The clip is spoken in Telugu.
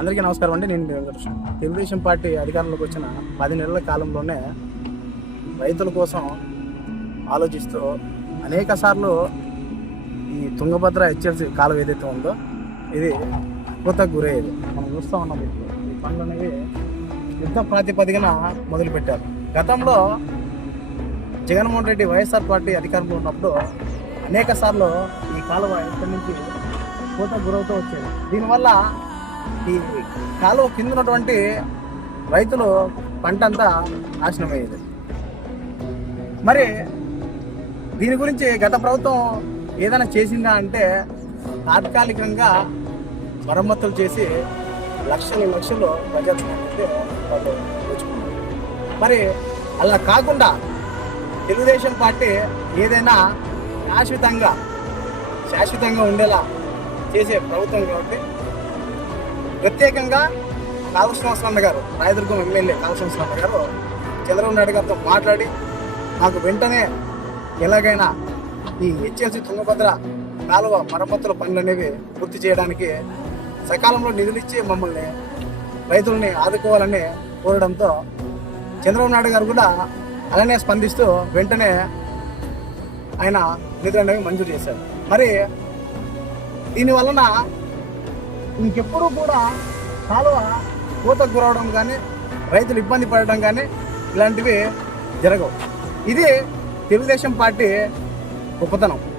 అందరికీ నమస్కారం అండి. నేను మీ వెంకటకృష్ణ తెలుగుదేశం పార్టీ అధికారంలోకి వచ్చిన పది నెలల కాలంలోనే రైతుల కోసం ఆలోచిస్తూ అనేక సార్లు ఈ తుంగభద్ర హెచ్ఎల్సి కాలువ ఏదైతే ఉందో ఇది కోతకు గురయ్యేది. మనం చూస్తూ ఉన్నాం ఈ పనులు అనేవి యుద్ధ ప్రాతిపదికన మొదలుపెట్టారు. గతంలో జగన్మోహన్ రెడ్డి వైఎస్ఆర్ పార్టీ అధికారంలో ఉన్నప్పుడు అనేక సార్లు ఈ కాలువ ఇక్కడి నుంచి కోత గురవుతూ వచ్చేది. దీనివల్ల ఈ కాలువ కింద ఉన్నటువంటి రైతులు పంట అంతా నాశనం అయ్యేది మరి దీని గురించి గత ప్రభుత్వం ఏదైనా చేసిందా అంటే తాత్కాలికంగా మరమ్మతులు చేసి లక్షలు లక్షలు ప్రజలు వాళ్ళు మరి అలా కాకుండా తెలుగుదేశం పార్టీ ఏదైనా శాశ్వతంగా శాశ్వతంగా ఉండేలా చేసే ప్రభుత్వం కాబట్టి ప్రత్యేకంగా కాళశ్రీనివాసరావు గారు రాయదుర్గం ఎమ్మెల్యే కాళశ్రీనివాసరావు గారు చంద్రబాబు నాయుడు గారితో మాట్లాడి నాకు వెంటనే ఎలాగైనా ఈ హెచ్ఎల్సి తుంగభద్ర కాలువ మరమ్మతుల పనులు అనేవి పూర్తి చేయడానికి సకాలంలో నిధులు ఇచ్చి మమ్మల్ని రైతుల్ని ఆదుకోవాలని కోరడంతో చంద్రబాబు నాయుడు గారు కూడా అలానే స్పందిస్తూ వెంటనే ఆయన నిధులు అనేవి మంజూరు చేశారు. మరి దీనివలన ఇంకెప్పుడు కూడా కాలువ పూతకు గురవడం కానీ రైతులు ఇబ్బంది పడడం కానీ ఇలాంటివి జరగవు. ఇది తెలుగుదేశం పార్టీ గొప్పతనం.